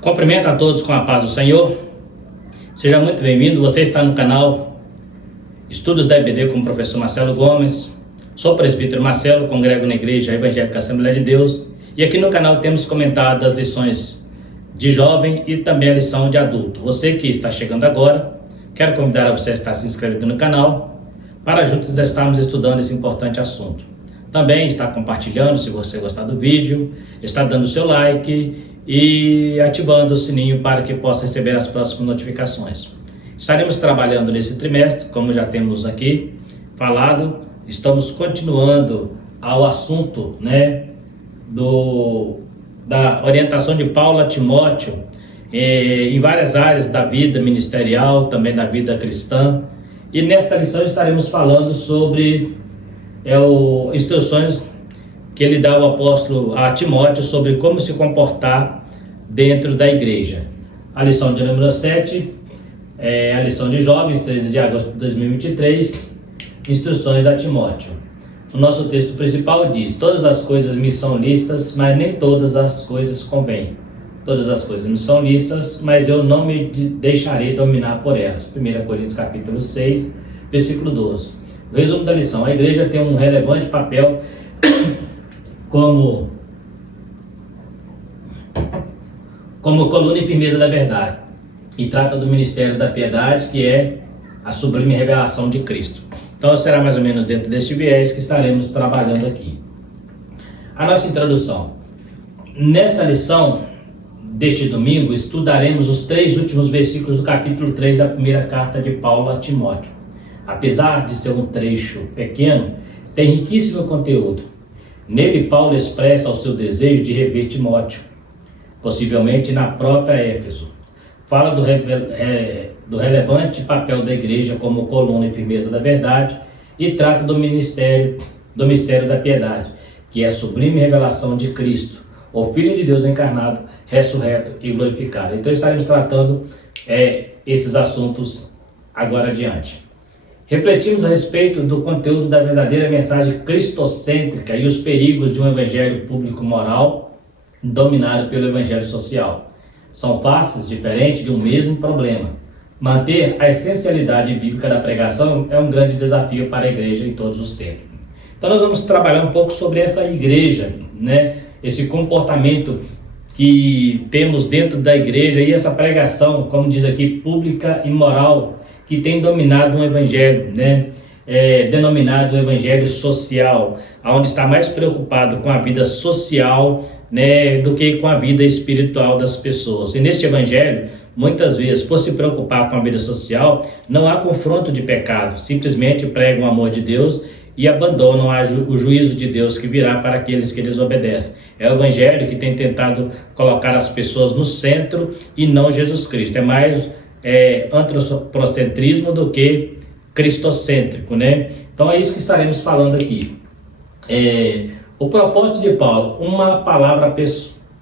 Cumprimento a todos com a paz do Senhor. Seja muito bem-vindo. Você está no canal Estudos da EBD com o professor Marcelo Gomes. Sou o presbítero Marcelo, congrego na Igreja Evangélica Assembleia de Deus. E aqui no canal temos comentado as lições de jovem e também a lição de adulto. Você que está chegando agora, quero convidar a você a estar se inscrevendo no canal para juntos estarmos estudando esse importante assunto. Também está compartilhando se você gostar do vídeo, está dando seu like e ativando o sininho para que possa receber as próximas notificações. Estaremos trabalhando nesse trimestre, como já temos aqui falado, estamos continuando ao assunto, da orientação de Paulo a Timóteo em várias áreas da vida ministerial, também da vida cristã. E nesta lição estaremos falando sobre instruções que ele dá ao apóstolo a Timóteo sobre como se comportar dentro da igreja. A lição de número 7 é a lição de jovens, 13 de agosto de 2023, instruções a Timóteo. O nosso texto principal diz: todas as coisas me são lícitas, mas nem todas as coisas convêm. Todas as coisas me são lícitas, mas eu não me deixarei dominar por elas. 1 Coríntios capítulo 6, versículo 12. O resumo da lição: a igreja tem um relevante papel como coluna e firmeza da verdade, e trata do ministério da piedade, que é a sublime revelação de Cristo. Então será mais ou menos dentro deste viés que estaremos trabalhando aqui. A nossa introdução. Nessa lição deste domingo, estudaremos os 3 últimos versículos do capítulo 3 da primeira carta de Paulo a Timóteo. Apesar de ser um trecho pequeno, tem riquíssimo conteúdo. Nele, Paulo expressa o seu desejo de rever Timóteo, possivelmente na própria Éfeso. Fala do relevante papel da igreja como coluna e firmeza da verdade e trata do mistério da piedade, que é a sublime revelação de Cristo, o Filho de Deus encarnado, ressurreto e glorificado. Então estaremos tratando esses assuntos agora adiante. Refletimos a respeito do conteúdo da verdadeira mensagem cristocêntrica e os perigos de um evangelho público-moral dominado pelo evangelho social. São faces diferentes de um mesmo problema. Manter a essencialidade bíblica da pregação é um grande desafio para a igreja em todos os tempos. Então nós vamos trabalhar um pouco sobre essa igreja, esse comportamento que temos dentro da igreja e essa pregação, como diz aqui, pública e moral, que tem dominado um evangelho, denominado evangelho social, onde está mais preocupado com a vida social, do que com a vida espiritual das pessoas. E neste evangelho, muitas vezes, por se preocupar com a vida social, não há confronto de pecado, simplesmente pregam o amor de Deus e abandonam o juízo de Deus que virá para aqueles que desobedecem. É o evangelho que tem tentado colocar as pessoas no centro e não Jesus Cristo. É mais antropocentrismo do que cristocêntrico, Então é isso que estaremos falando aqui. O propósito de Paulo, uma palavra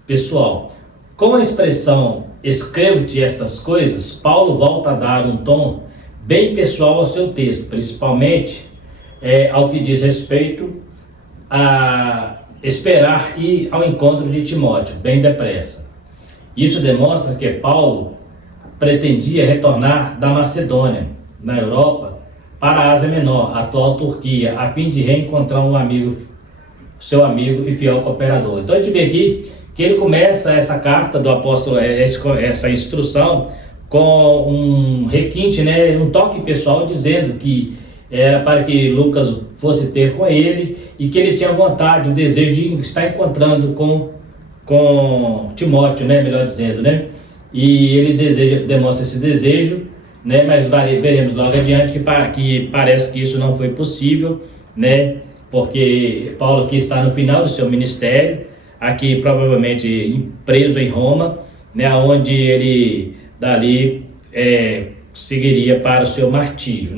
pessoal. Com a expressão escrevo-te estas coisas, Paulo volta a dar um tom bem pessoal ao seu texto, principalmente ao que diz respeito a esperar ir ao encontro de Timóteo, bem depressa. Isso demonstra que Paulo pretendia retornar da Macedônia, na Europa, para a Ásia Menor, atual Turquia, a fim de reencontrar seu amigo e fiel cooperador. Então a gente vê aqui que ele começa essa carta do apóstolo, essa instrução, com um requinte, um toque pessoal, dizendo que era para que Lucas fosse ter com ele e que ele tinha vontade, o desejo de estar encontrando com Timóteo, melhor dizendo, E ele demonstra esse desejo, mas veremos logo adiante que parece que isso não foi possível, porque Paulo aqui está no final do seu ministério, aqui provavelmente preso em Roma, onde ele dali seguiria para o seu martírio,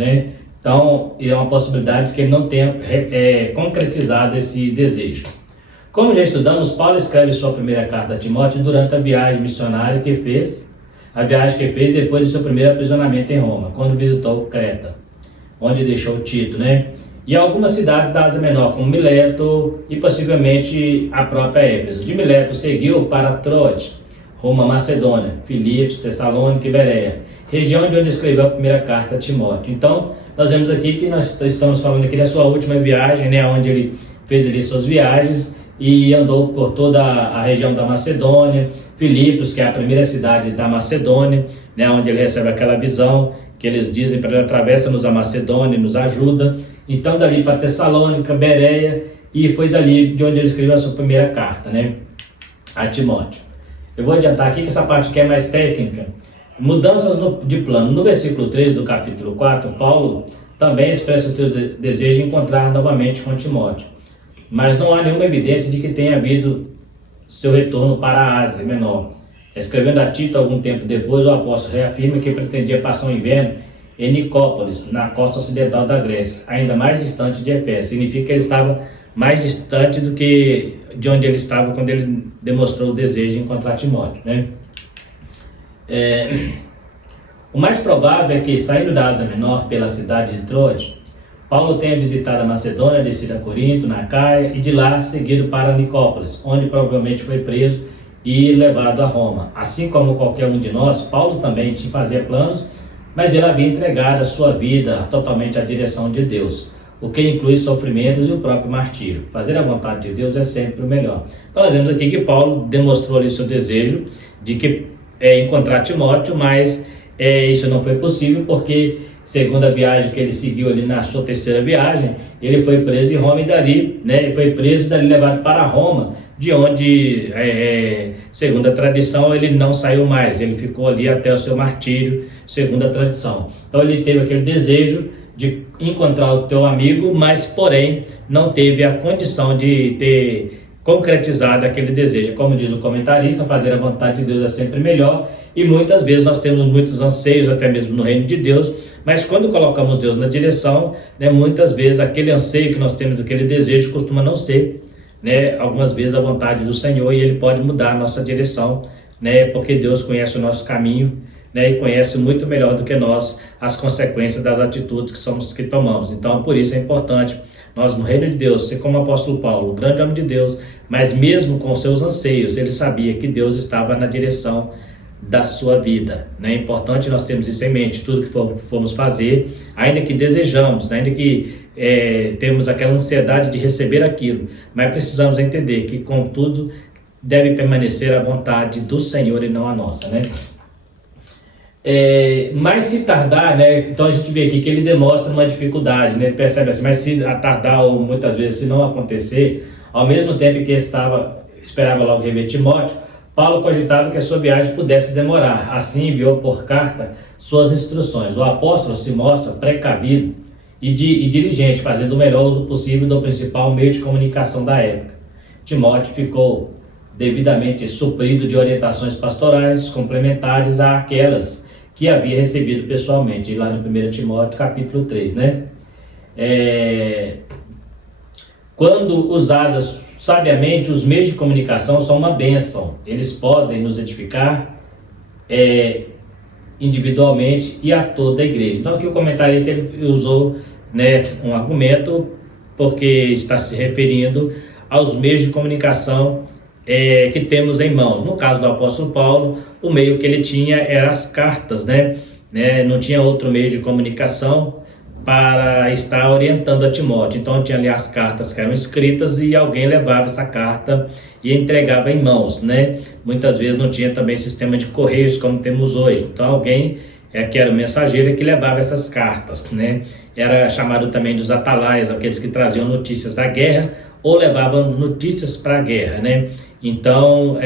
Então é uma possibilidade que ele não tenha concretizado esse desejo. Como já estudamos, Paulo escreve sua primeira carta a Timóteo durante a viagem missionária que fez depois de seu primeiro aprisionamento em Roma, quando visitou Creta, onde deixou Tito, e algumas cidades da Ásia Menor, como Mileto e possivelmente a própria Éfeso. De Mileto seguiu para Troade, Roma, Macedônia, Filipos, Tessalônica e Bereia, região de onde escreveu a primeira carta a Timóteo. Então, nós vemos aqui que nós estamos falando aqui da sua última viagem, né, onde ele fez ali suas viagens e andou por toda a região da Macedônia, Filipos, que é a primeira cidade da Macedônia, né, onde ele recebe aquela visão que eles dizem para ele: atravessa-nos a Macedônia e nos ajuda. Então, dali para Tessalônica, Bereia, e foi dali de onde ele escreveu a sua primeira carta, né, a Timóteo. Eu vou adiantar aqui que essa parte aqui é mais técnica. Mudanças de plano. No versículo 3 do capítulo 4, Paulo também expressa o seu desejo de encontrar novamente com Timóteo. Mas não há nenhuma evidência de que tenha havido seu retorno para a Ásia Menor. Escrevendo a Tito algum tempo depois, o apóstolo reafirma que pretendia passar o inverno em Nicópolis, na costa ocidental da Grécia, ainda mais distante de Efésios. Significa que ele estava mais distante do que de onde ele estava quando ele demonstrou o desejo de encontrar Timóteo, né? O mais provável é que, saindo da Ásia Menor pela cidade de Troade, Paulo tenha visitado a Macedônia, descido a Corinto, na Caia, e de lá seguido para Nicópolis, onde provavelmente foi preso e levado a Roma. Assim como qualquer um de nós, Paulo também fazia planos, mas ele havia entregado a sua vida totalmente à direção de Deus, o que inclui sofrimentos e o próprio martírio. Fazer a vontade de Deus é sempre o melhor. Então nós vemos aqui que Paulo demonstrou ali seu desejo de encontrar Timóteo, mas isso não foi possível porque, segundo a viagem que ele seguiu ali na sua terceira viagem, ele foi preso em Roma e dali, né, foi preso e dali levado para Roma, de onde, segundo a tradição, ele não saiu mais, ele ficou ali até o seu martírio, segundo a tradição. Então ele teve aquele desejo de encontrar o teu amigo, mas porém não teve a condição de ter concretizado aquele desejo. Como diz o comentarista, fazer a vontade de Deus é sempre melhor, e muitas vezes nós temos muitos anseios, até mesmo no reino de Deus, mas quando colocamos Deus na direção, né, muitas vezes aquele anseio que nós temos, aquele desejo, costuma não ser, né, algumas vezes a vontade do Senhor, e Ele pode mudar a nossa direção, né, porque Deus conhece o nosso caminho, né, e conhece muito melhor do que nós as consequências das atitudes que tomamos. Então, por isso é importante nós, no reino de Deus, ser como o apóstolo Paulo, um grande homem de Deus, mas mesmo com seus anseios, ele sabia que Deus estava na direção da sua vida, né? É importante nós termos isso em mente, tudo que formos fazer, ainda que desejamos, né? Ainda que temos aquela ansiedade de receber aquilo, mas precisamos entender que, contudo, deve permanecer a vontade do Senhor e não a nossa, né? Mas se tardar, né? Então a gente vê aqui que ele demonstra uma dificuldade, né? Ele percebe assim, mas se tardar ou muitas vezes se não acontecer, ao mesmo tempo que esperava logo rever Timóteo, Paulo cogitava que a sua viagem pudesse demorar. Assim enviou por carta suas instruções. O apóstolo se mostra precavido e diligente, fazendo o melhor uso possível do principal meio de comunicação da época. Timóteo ficou devidamente suprido de orientações pastorais complementares àquelas que havia recebido pessoalmente, lá no 1 Timóteo capítulo 3, né? Quando usadas sabiamente, os meios de comunicação são uma bênção. Eles podem nos edificar individualmente e a toda a igreja. Então aqui o comentarista ele usou, né, um argumento porque está se referindo aos meios de comunicação que temos em mãos. No caso do apóstolo Paulo, o meio que ele tinha eram as cartas, né? Não tinha outro meio de comunicação para estar orientando a Timóteo. Então tinha ali as cartas que eram escritas e alguém levava essa carta e entregava em mãos, né? Muitas vezes não tinha também sistema de correios como temos hoje. Então alguém que era o mensageiro que levava essas cartas, né? Era chamado também dos atalaias, aqueles que traziam notícias da guerra ou levavam notícias para a guerra, né? Então,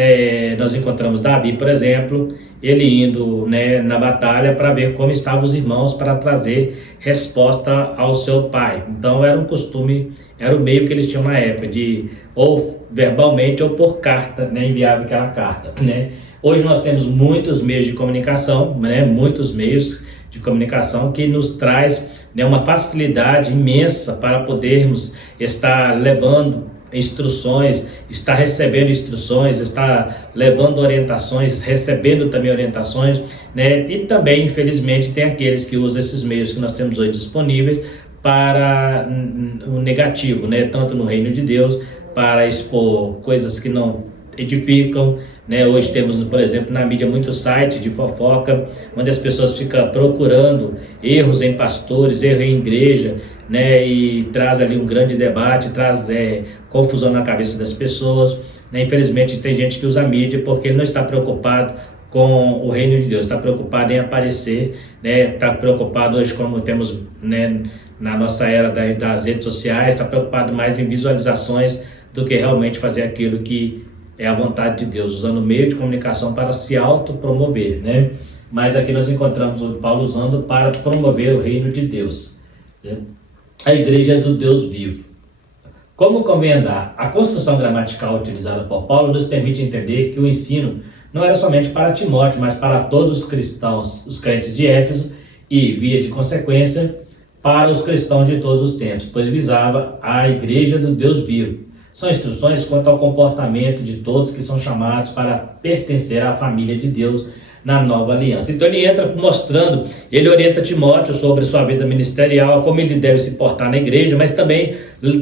nós encontramos Davi, por exemplo, ele indo, né, na batalha para ver como estavam os irmãos para trazer resposta ao seu pai. Então, era um costume, era o meio que eles tinham na época, de ou verbalmente ou por carta, né, enviava aquela carta, né? Hoje nós temos muitos meios de comunicação, né, muitos meios de comunicação que nos traz, né, uma facilidade imensa para podermos estar levando instruções, estar recebendo instruções, estar levando orientações, recebendo também orientações, né? E também, infelizmente, tem aqueles que usam esses meios que nós temos hoje disponíveis para o negativo, né? Tanto no reino de Deus, para expor coisas que não edificam, né? Hoje temos, por exemplo, na mídia muitos sites de fofoca, onde as pessoas ficam procurando erros em pastores, erros em igreja, né? E traz ali um grande debate, traz confusão na cabeça das pessoas, né? Infelizmente tem gente que usa a mídia porque ele não está preocupado com o reino de Deus, está preocupado em aparecer, né? Está preocupado hoje, como temos, né, na nossa era das redes sociais, está preocupado mais em visualizações do que realmente fazer aquilo que é a vontade de Deus, usando o meio de comunicação para se autopromover, né? Mas aqui nós encontramos o Paulo usando para promover o reino de Deus, né? A igreja é do Deus vivo. Como convém andar? A construção gramatical utilizada por Paulo nos permite entender que o ensino não era somente para Timóteo, mas para todos os cristãos, os crentes de Éfeso e, via de consequência, para os cristãos de todos os tempos, pois visava a igreja do Deus vivo. São instruções quanto ao comportamento de todos que são chamados para pertencer à família de Deus na nova aliança. Então ele entra mostrando, ele orienta Timóteo sobre sua vida ministerial, como ele deve se portar na igreja, mas também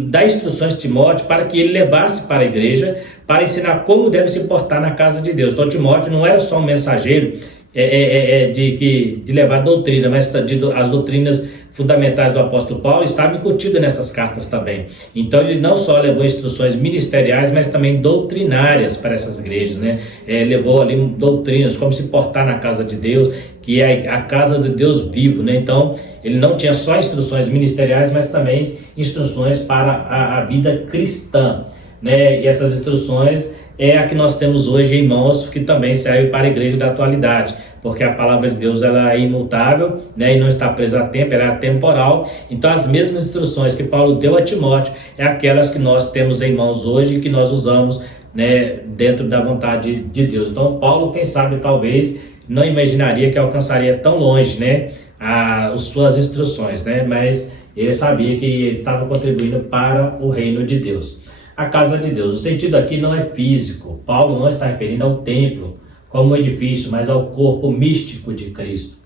dá instruções a Timóteo para que ele levasse para a igreja, para ensinar como deve se portar na casa de Deus. Então Timóteo não era só um mensageiro de levar doutrina, mas as doutrinas fundamentais do apóstolo Paulo estavam incutidas nessas cartas também. Então ele não só levou instruções ministeriais, mas também doutrinárias para essas igrejas, né? Levou ali doutrinas, como se portar na casa de Deus, que é a casa do Deus vivo, né? Então ele não tinha só instruções ministeriais, mas também instruções para a vida cristã, né? E essas instruções é a que nós temos hoje em mãos, que também serve para a igreja da atualidade, porque a palavra de Deus ela é imutável, né, e não está presa a tempo, ela é atemporal. Então as mesmas instruções que Paulo deu a Timóteo é aquelas que nós temos em mãos hoje e que nós usamos, né, dentro da vontade de Deus. Então Paulo, quem sabe, talvez não imaginaria que alcançaria tão longe, né, as suas instruções, né, mas ele sabia que ele estava contribuindo para o reino de Deus. A casa de Deus. O sentido aqui não é físico. Paulo não está referindo ao templo como um edifício, mas ao corpo místico de Cristo.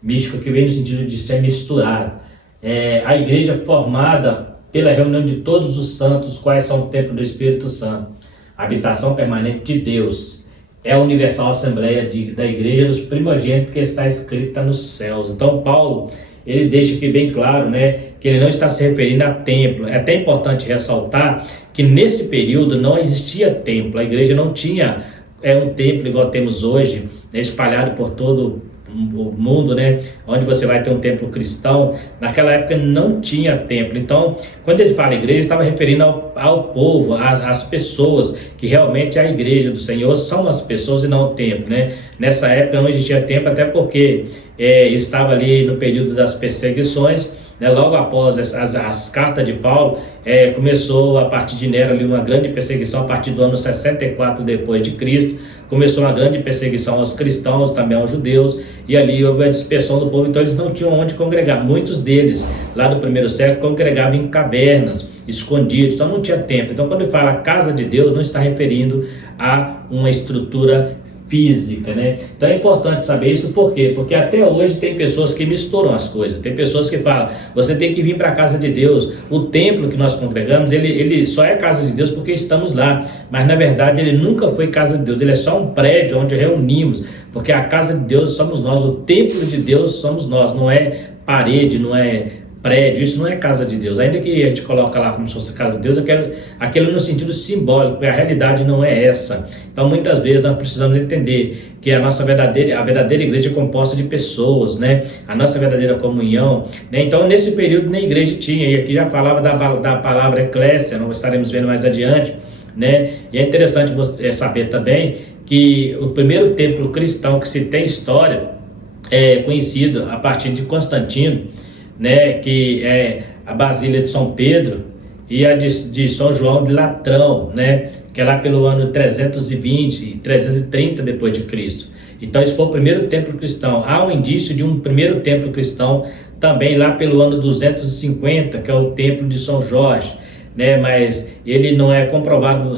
Místico que vem no sentido de ser misturado. A igreja formada pela reunião de todos os santos, quais são o templo do Espírito Santo. A habitação permanente de Deus. É a universal assembleia da igreja dos primogênitos que está escrita nos céus. Então Paulo, ele deixa aqui bem claro, né, que ele não está se referindo a templo. É até importante ressaltar que nesse período não existia templo, a igreja não tinha um templo igual temos hoje, né, espalhado por todo o mundo, né, onde você vai ter um templo cristão. Naquela época não tinha templo. Então, quando ele fala igreja, estava referindo ao povo, às pessoas, que realmente a igreja do Senhor são as pessoas e não o templo, né? Nessa época não existia templo, até porque estava ali no período das perseguições, né? Logo após as cartas de Paulo, começou a partir de Nero ali uma grande perseguição. A partir do ano 64 depois de Cristo, começou uma grande perseguição aos cristãos, também aos judeus, e ali houve a dispersão do povo. Então eles não tinham onde congregar. Muitos deles, lá do primeiro século, congregavam em cavernas, escondidos, então não tinha templo. Então quando ele fala casa de Deus, não está referindo a uma estrutura física, né? Então é importante saber isso. Por quê? Porque até hoje tem pessoas que misturam as coisas. Tem pessoas que falam, você tem que vir para a casa de Deus. O templo que nós congregamos, ele só é casa de Deus porque estamos lá. Mas na verdade ele nunca foi casa de Deus. Ele é só um prédio onde reunimos. Porque a casa de Deus somos nós. O templo de Deus somos nós. Não é parede, não é prédio, isso não é casa de Deus. Ainda que a gente coloca lá como se fosse casa de Deus, aquilo no sentido simbólico, porque a realidade não é essa. Então muitas vezes nós precisamos entender que a verdadeira igreja é composta de pessoas, né? A nossa verdadeira comunhão, né? Então nesse período na igreja tinha, e aqui já falava da palavra eclésia, não estaremos vendo mais adiante, né? E é interessante você saber também que o primeiro templo cristão que se tem história é conhecido a partir de Constantino, né, que é a Basílica de São Pedro e a de São João de Latrão, né, que é lá pelo ano 320 e 330 depois de Cristo. Então esse foi o primeiro templo cristão. Há um indício de um primeiro templo cristão também lá pelo ano 250, que é o templo de São Jorge, né, mas ele não é comprovado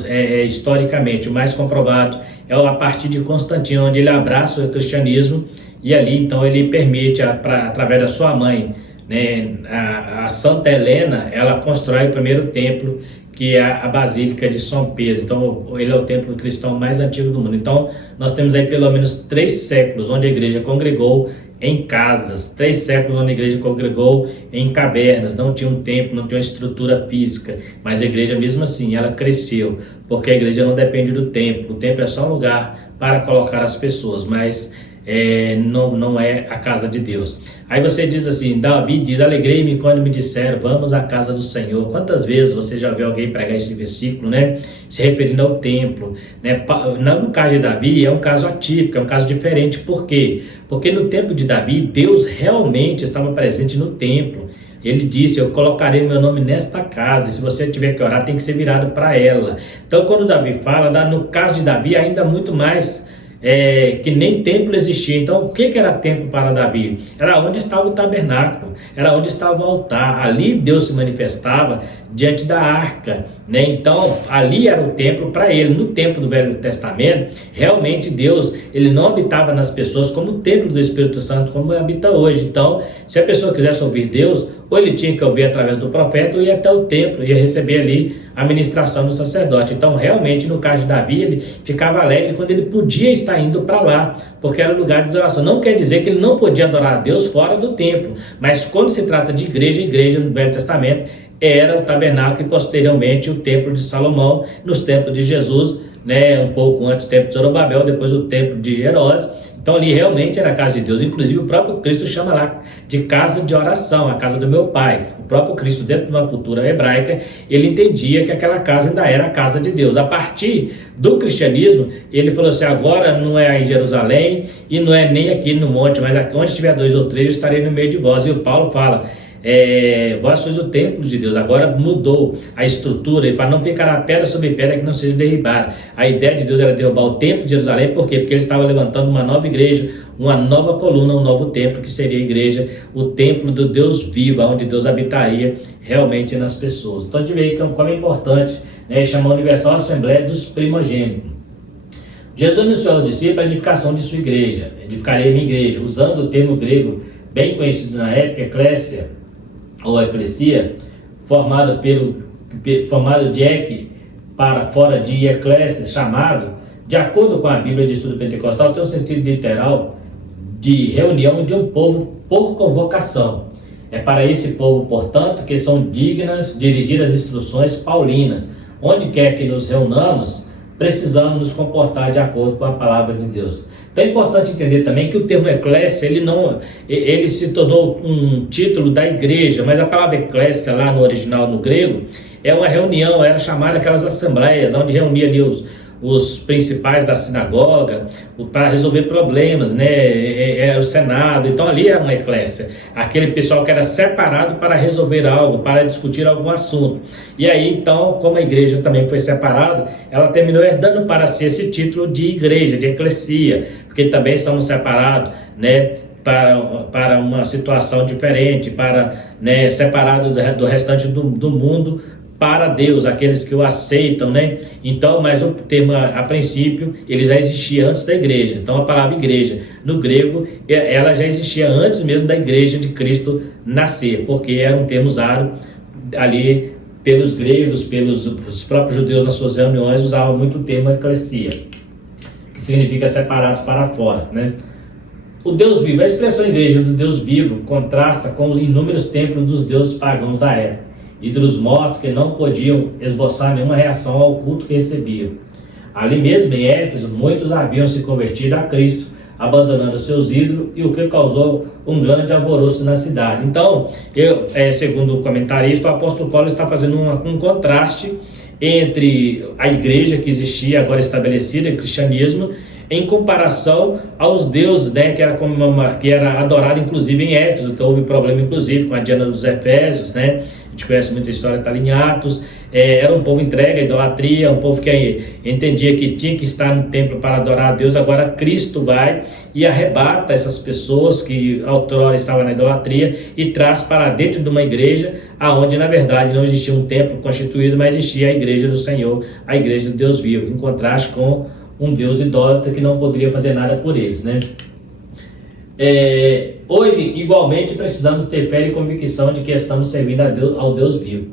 historicamente. O mais comprovado é a partir de Constantino, onde ele abraça o cristianismo e ali então ele permite, através da sua mãe, né, a Santa Helena, ela constrói o primeiro templo que é a Basílica de São Pedro. Então, ele é o templo cristão mais antigo do mundo. Então, nós temos aí pelo menos 3 séculos onde a igreja congregou em casas, 3 séculos onde a igreja congregou em cavernas, não tinha um templo, não tinha uma estrutura física, mas a igreja mesmo assim, ela cresceu, porque a igreja não depende do templo, o templo é só um lugar para colocar as pessoas, mas não é a casa de Deus. Aí você diz assim, Davi diz, alegrei-me quando me disseram, vamos à casa do Senhor. Quantas vezes você já viu alguém pregar esse versículo, né? Se referindo ao templo, né? No caso de Davi é um caso atípico, é um caso diferente. Por quê? Porque no tempo de Davi, Deus realmente estava presente no templo. Ele disse, eu colocarei meu nome nesta casa, e se você tiver que orar, tem que ser virado para ela. Então, quando Davi fala, no caso de Davi, ainda muito mais, que nem templo existia. Então, o que era templo para Davi? Era onde estava o tabernáculo, era onde estava o altar. Ali Deus se manifestava diante da arca, né? Então, ali era o templo para ele. No templo do Velho Testamento, realmente Deus, ele não habitava nas pessoas como o templo do Espírito Santo, como habita hoje. Então, se a pessoa quisesse ouvir Deus, ou ele tinha que ouvir através do profeta, ou ia até o templo, ia receber ali a ministração do sacerdote. Então, realmente, no caso de Davi, ele ficava alegre quando ele podia estar indo para lá, porque era o lugar de adoração. Não quer dizer que ele não podia adorar a Deus fora do templo, mas quando se trata de igreja, igreja no Velho Testamento era o tabernáculo e posteriormente o templo de Salomão, nos templos de Jesus, né, um pouco antes do templo de Zorobabel, depois o templo de Herodes. Então ali realmente era a casa de Deus. Inclusive o próprio Cristo chama lá de casa de oração, a casa do meu pai. O próprio Cristo, dentro de uma cultura hebraica, ele entendia que aquela casa ainda era a casa de Deus. A partir do cristianismo, ele falou assim, agora não é em Jerusalém e não é nem aqui no monte, mas onde estiver 2 ou 3 eu estarei no meio de vós. E o Paulo fala, vós sois o templo de Deus. Agora mudou a estrutura, e para não ficar pedra sobre pedra que não seja derribada. A ideia de Deus era derrubar o templo de Jerusalém. Por quê? Porque ele estava levantando uma nova igreja, uma nova coluna, um novo templo, que seria a igreja, o templo do Deus vivo, onde Deus habitaria realmente nas pessoas. Então a gente vê como é importante, né, chamar a Universal Assembleia dos Primogênitos. Jesus anunciou aos discípulos a edificação de sua igreja, edificarei minha igreja, usando o termo grego bem conhecido na época, eclésia, ou eclesia, formado de ek para fora de eclésia, chamado, de acordo com a Bíblia de Estudo Pentecostal, tem um sentido literal de reunião de um povo por convocação. É para esse povo, portanto, que são dignas dirigir as instruções paulinas. Onde quer que nos reunamos, precisamos nos comportar de acordo com a palavra de Deus. Então é importante entender também que o termo eclésia, ele se tornou um título da igreja, mas a palavra eclésia lá no original, no grego, é uma reunião, era chamada aquelas assembleias, onde reunia ali os principais da sinagoga para resolver problemas, né? Era o Senado. Então ali era uma eclésia, aquele pessoal que era separado para resolver algo, para discutir algum assunto. E aí então, como a igreja também foi separada, ela terminou herdando para si esse título de igreja, de eclesia, porque também somos separados, né, para uma situação diferente, né, separado do restante do mundo, para Deus, aqueles que o aceitam, né? Então, mas o termo, a princípio, ele já existia antes da igreja. Então, a palavra igreja, no grego, ela já existia antes mesmo da igreja de Cristo nascer, porque era um termo usado ali pelos gregos, os próprios judeus nas suas reuniões, usavam muito o termo eclesia, que significa separados para fora, né? O Deus vivo, a expressão igreja do Deus vivo, contrasta com os inúmeros templos dos deuses pagãos da época, ídolos mortos que não podiam esboçar nenhuma reação ao culto que recebiam. Ali mesmo em Éfeso, muitos haviam se convertido a Cristo, abandonando seus ídolos, e o que causou um grande alvoroço na cidade. Então, segundo o comentarista, o apóstolo Paulo está fazendo um contraste entre a igreja que existia, agora estabelecida, o cristianismo, em comparação aos deuses, né, que era adorado inclusive em Éfeso. Então houve problema inclusive com a Diana dos Efésios, né? A gente conhece muita história, está em Atos. Era um povo entregue à idolatria, um povo que entendia que tinha que estar no templo para adorar a Deus. Agora Cristo vai e arrebata essas pessoas que outrora estavam na idolatria e traz para dentro de uma igreja, aonde na verdade não existia um templo constituído, mas existia a igreja do Senhor, a igreja do Deus vivo, em contraste com um Deus idólatra que não poderia fazer nada por eles, né? Hoje, igualmente, precisamos ter fé e convicção de que estamos servindo ao Deus vivo.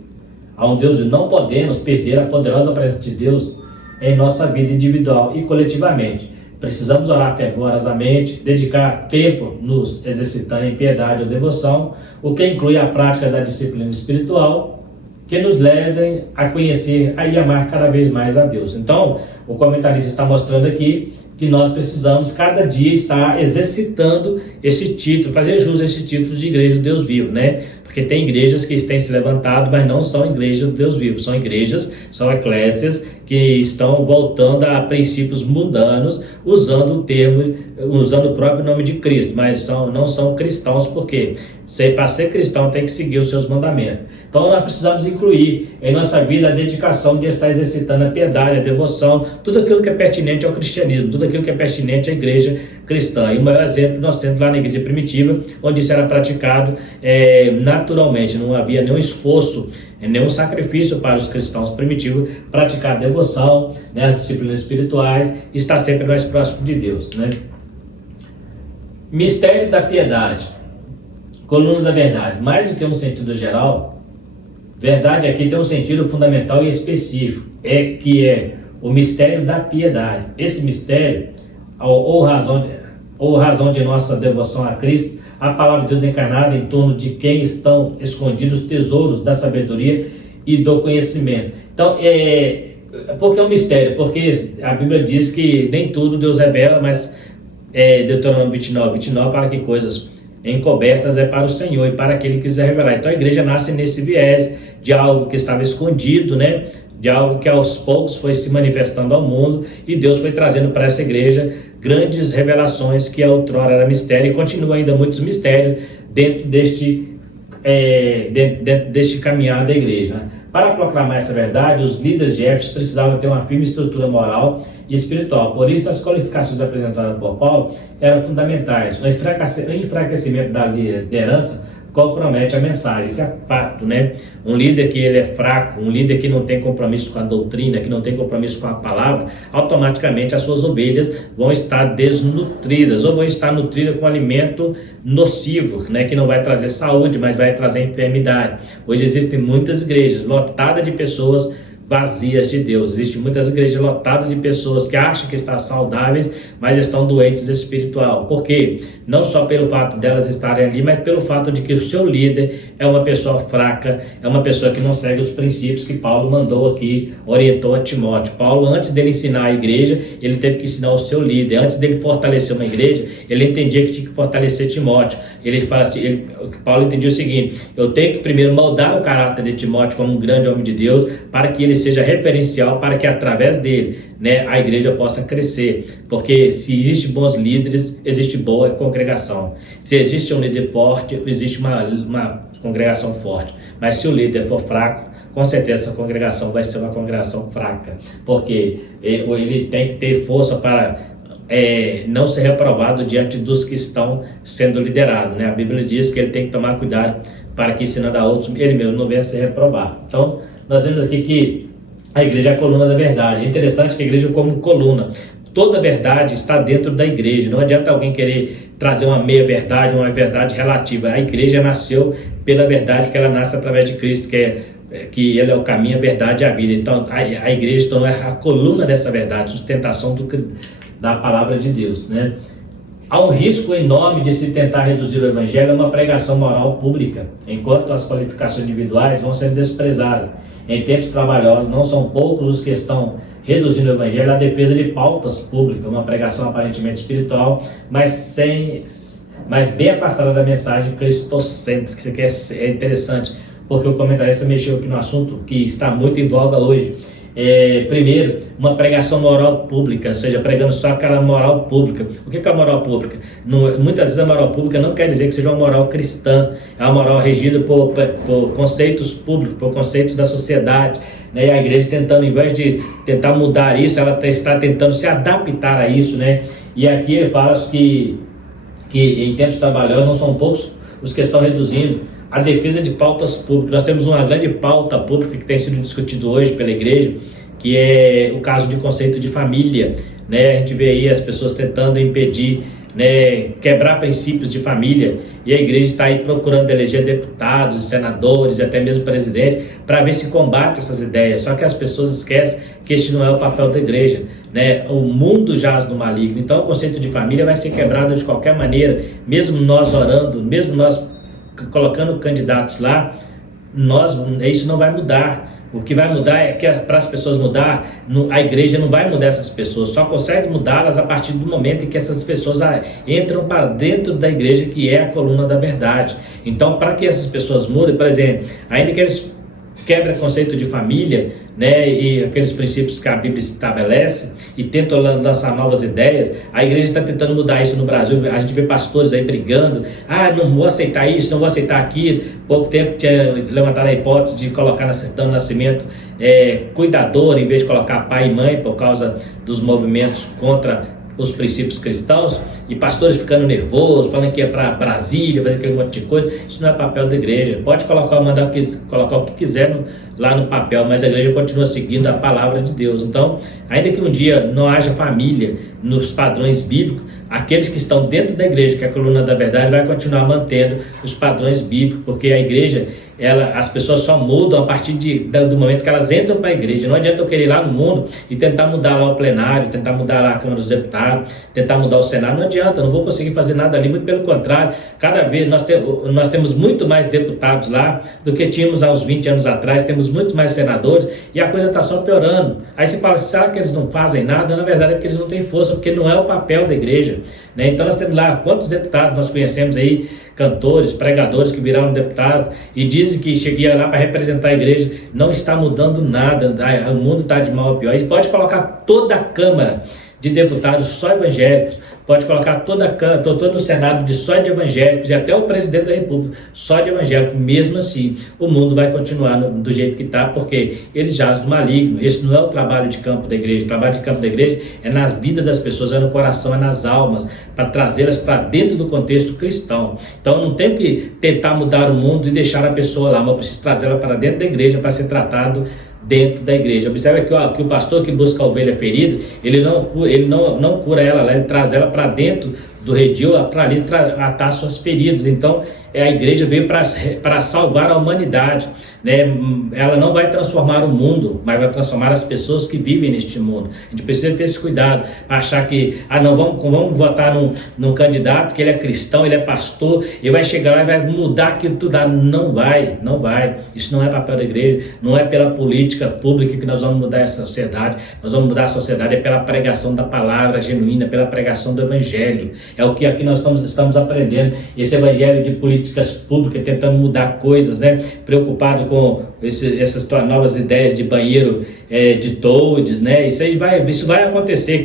a um Deus vivo. Não podemos perder a poderosa presença de Deus em nossa vida individual e coletivamente. Precisamos orar fervorosamente, dedicar tempo nos exercitando em piedade ou devoção, o que inclui a prática da disciplina espiritual, que nos levem a conhecer e amar cada vez mais a Deus. Então, o comentarista está mostrando aqui que nós precisamos cada dia estar exercitando esse título, fazer jus a esse título de igreja do Deus vivo, né? Porque tem igrejas que têm se levantado, mas não são igrejas do Deus vivo, são igrejas, são eclésias que estão voltando a princípios mundanos, usando o próprio nome de Cristo, mas não são cristãos, porque para ser cristão tem que seguir os seus mandamentos. Então nós precisamos incluir em nossa vida a dedicação de estar exercitando a piedade, a devoção, tudo aquilo que é pertinente ao cristianismo, tudo aquilo que é pertinente à igreja cristã. E o maior exemplo nós temos lá na igreja primitiva, onde isso era praticado naturalmente, não havia nenhum esforço, nenhum sacrifício para os cristãos primitivos praticar a devoção, né, as disciplinas espirituais, e estar sempre mais próximo de Deus, né? Mistério da piedade, coluna da verdade. Mais do que um sentido geral, verdade aqui tem um sentido fundamental e específico, que é o mistério da piedade. Esse mistério, ou razão de nossa devoção a Cristo, a palavra de Deus encarnada em torno de quem estão escondidos os tesouros da sabedoria e do conhecimento. Então, por que é um mistério? Porque a Bíblia diz que nem tudo Deus revela, mas Deuteronômio 29 fala que coisas encobertas é para o Senhor e para aquele que quiser revelar. Então a igreja nasce nesse viés de algo que estava escondido, né? De algo que aos poucos foi se manifestando ao mundo, e Deus foi trazendo para essa igreja grandes revelações que outrora era mistério, e continua ainda muitos mistérios dentro deste caminhar da igreja, né? Para proclamar essa verdade, os líderes de Éfeso precisavam ter uma firme estrutura moral e espiritual. Por isso, as qualificações apresentadas por Paulo eram fundamentais. O enfraquecimento da liderança compromete a mensagem, isso é fato, né? Um líder que ele é fraco, um líder que não tem compromisso com a doutrina, que não tem compromisso com a palavra, automaticamente as suas ovelhas vão estar desnutridas, ou vão estar nutridas com alimento nocivo, né? Que não vai trazer saúde, mas vai trazer enfermidade. Hoje existem muitas igrejas lotadas de pessoas vazias de Deus. Existem muitas igrejas lotadas de pessoas que acham que estão saudáveis, mas estão doentes espiritual. Por quê? Não só pelo fato delas estarem ali, mas pelo fato de que o seu líder é uma pessoa fraca, é uma pessoa que não segue os princípios que Paulo mandou aqui, orientou a Timóteo. Paulo, antes dele ensinar a igreja, ele teve que ensinar o seu líder. Antes dele fortalecer uma igreja, ele entendia que tinha que fortalecer Timóteo. Paulo entendia o seguinte: eu tenho que primeiro moldar o caráter de Timóteo como um grande homem de Deus, para que ele seja referencial, para que através dele, né, a igreja possa crescer. Porque se existem bons líderes, existe boa congregação. Se existe um líder forte, existe uma congregação forte. Mas se o líder for fraco, com certeza essa congregação vai ser uma congregação fraca. Porque ele tem que ter força para não ser reprovado diante dos que estão sendo liderados, né? A Bíblia diz que ele tem que tomar cuidado para que, ensinando a outros, ele mesmo não venha a ser reprovado. Então, nós vemos aqui que a igreja é a coluna da verdade. É interessante que a igreja como coluna, toda a verdade está dentro da igreja. Não adianta alguém querer trazer uma meia verdade, uma verdade relativa. A igreja nasceu pela verdade, porque ela nasce através de Cristo, que ele é o caminho, a verdade e a vida. Então a igreja se tornou a coluna dessa verdade, sustentação da palavra de Deus, né? Há um risco enorme de se tentar reduzir o evangelho a uma pregação moral pública, enquanto as qualificações individuais vão sendo desprezadas. Em tempos trabalhosos, não são poucos os que estão reduzindo o evangelho à defesa de pautas públicas, uma pregação aparentemente espiritual, mas bem afastada da mensagem cristocêntrica. Isso aqui é interessante, porque o comentarista mexeu aqui no assunto que está muito em voga hoje. Primeiro, uma pregação moral pública, ou seja, pregando só aquela moral pública. O que é a moral pública? Muitas vezes a moral pública não quer dizer que seja uma moral cristã, é uma moral regida por conceitos públicos, por conceitos da sociedade, né? E a igreja tentando, em vez de tentar mudar isso, ela está tentando se adaptar a isso, né? E aqui ele fala que em tempos trabalhosos não são poucos os que estão reduzindo a defesa de pautas públicas. Nós temos uma grande pauta pública que tem sido discutido hoje pela igreja, que é o caso de conceito de família, né? A gente vê aí as pessoas tentando impedir, né, quebrar princípios de família, e a igreja está aí procurando eleger deputados, senadores e até mesmo presidente para ver se combate essas ideias. Só que as pessoas esquecem que este não é o papel da igreja, né? O mundo jaz no maligno, então o conceito de família vai ser quebrado de qualquer maneira, mesmo nós orando, mesmo nós colocando candidatos lá, isso não vai mudar. O que vai mudar é que para as pessoas mudar, a igreja não vai mudar essas pessoas, só consegue mudá-las a partir do momento em que essas pessoas entram para dentro da igreja, que é a coluna da verdade. Então, para que essas pessoas mudem, por exemplo, ainda que eles quebrem o conceito de família, né, e aqueles princípios que a Bíblia estabelece, e tentam lançar novas ideias, a igreja está tentando mudar isso no Brasil. A gente vê pastores aí brigando, não vou aceitar isso, não vou aceitar aquilo. Pouco tempo tinha levantado a hipótese de colocar na certidão de nascimento cuidador, em vez de colocar pai e mãe, por causa dos movimentos contra os princípios cristãos, e pastores ficando nervosos, falando que ia para Brasília, fazer aquele monte de coisa. Isso não é papel da igreja. Pode mandar colocar o que quiser lá no papel, mas a igreja continua seguindo a palavra de Deus. Então, ainda que um dia não haja família nos padrões bíblicos, aqueles que estão dentro da igreja, que é a coluna da verdade, vai continuar mantendo os padrões bíblicos, porque a igreja, as pessoas só mudam a partir do momento que elas entram para a igreja. Não adianta eu querer ir lá no mundo e tentar mudar lá o plenário, tentar mudar lá a Câmara dos Deputados, tentar mudar o Senado. Não adianta, eu não vou conseguir fazer nada ali, muito pelo contrário. Cada vez nós temos muito mais deputados lá do que tínhamos há uns 20 anos atrás, temos muito mais senadores, e a coisa está só piorando. Aí você fala, será que eles não fazem nada? Na verdade é porque eles não têm força, porque não é o papel da igreja, né? Então nós temos lá quantos deputados nós conhecemos aí, cantores, pregadores que viraram deputados e dizem que cheguei lá para representar a igreja. Não está mudando nada, o mundo está de mal a pior. E pode colocar toda a Câmara de deputados só evangélicos, pode colocar todo o Senado de só de evangélicos, e até o presidente da República só de evangélicos. Mesmo assim, o mundo vai continuar do jeito que está, porque eles jazem do maligno. Esse não é o trabalho de campo da igreja. O trabalho de campo da igreja é na vida das pessoas, é no coração, é nas almas, para trazê-las para dentro do contexto cristão. Então não tem que tentar mudar o mundo e deixar a pessoa lá, mas preciso trazê-la para dentro da igreja para ser tratado dentro da igreja. Observe que o pastor que busca a ovelha ferida, ele não cura ela lá, ele traz ela para dentro do redil, para ali atar suas feridas. Então a igreja veio para salvar a humanidade, né? Ela não vai transformar o mundo, mas vai transformar as pessoas que vivem neste mundo. A gente precisa ter esse cuidado, achar que vamos votar num candidato que ele é cristão, ele é pastor, e vai chegar lá e vai mudar aquilo tudo. Não vai. Isso não é papel da igreja, não é pela política pública que nós vamos mudar essa sociedade. Nós vamos mudar a sociedade pela pregação da palavra genuína, pela pregação do evangelho. É o que aqui nós estamos aprendendo, esse evangelho de políticas públicas, tentando mudar coisas, né? Preocupado com essas novas ideias de banheiro de toads, né? Isso vai acontecer,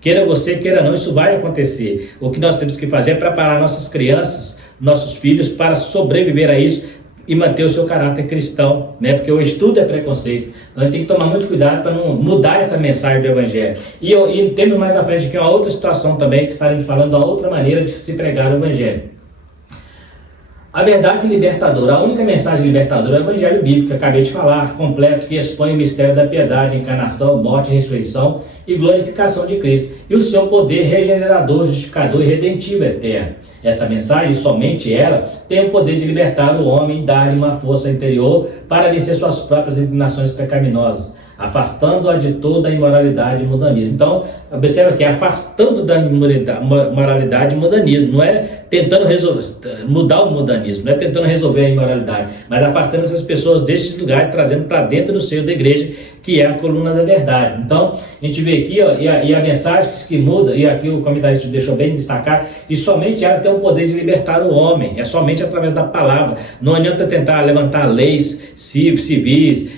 queira você, queira não, isso vai acontecer. O que nós temos que fazer é preparar nossas crianças, nossos filhos, para sobreviver a isso e manter o seu caráter cristão, né? Porque hoje tudo é preconceito. Então a gente tem que tomar muito cuidado para não mudar essa mensagem do evangelho. E temos mais à frente aqui uma outra situação também, que estaremos falando da outra maneira de se pregar o evangelho. A verdade libertadora, a única mensagem libertadora é o evangelho bíblico, que acabei de falar, completo, que expõe o mistério da piedade, encarnação, morte, ressurreição e glorificação de Cristo, e o seu poder regenerador, justificador e redentivo eterno. Esta mensagem, somente ela, tem o poder de libertar o homem e dar-lhe uma força interior para vencer suas próprias inclinações pecaminosas, afastando-a de toda a imoralidade e mundanismo. Então, observa que é afastando da imoralidade e mundanismo, não é tentando mudar o mundanismo, não é tentando resolver a imoralidade, mas afastando essas pessoas destes lugares, trazendo para dentro do seio da igreja, que é a coluna da verdade. Então, a gente vê aqui, e a mensagem que muda, e aqui o comentarista deixou bem destacar, e somente ela tem o poder de libertar o homem, é somente através da palavra. Não adianta tentar levantar leis civis,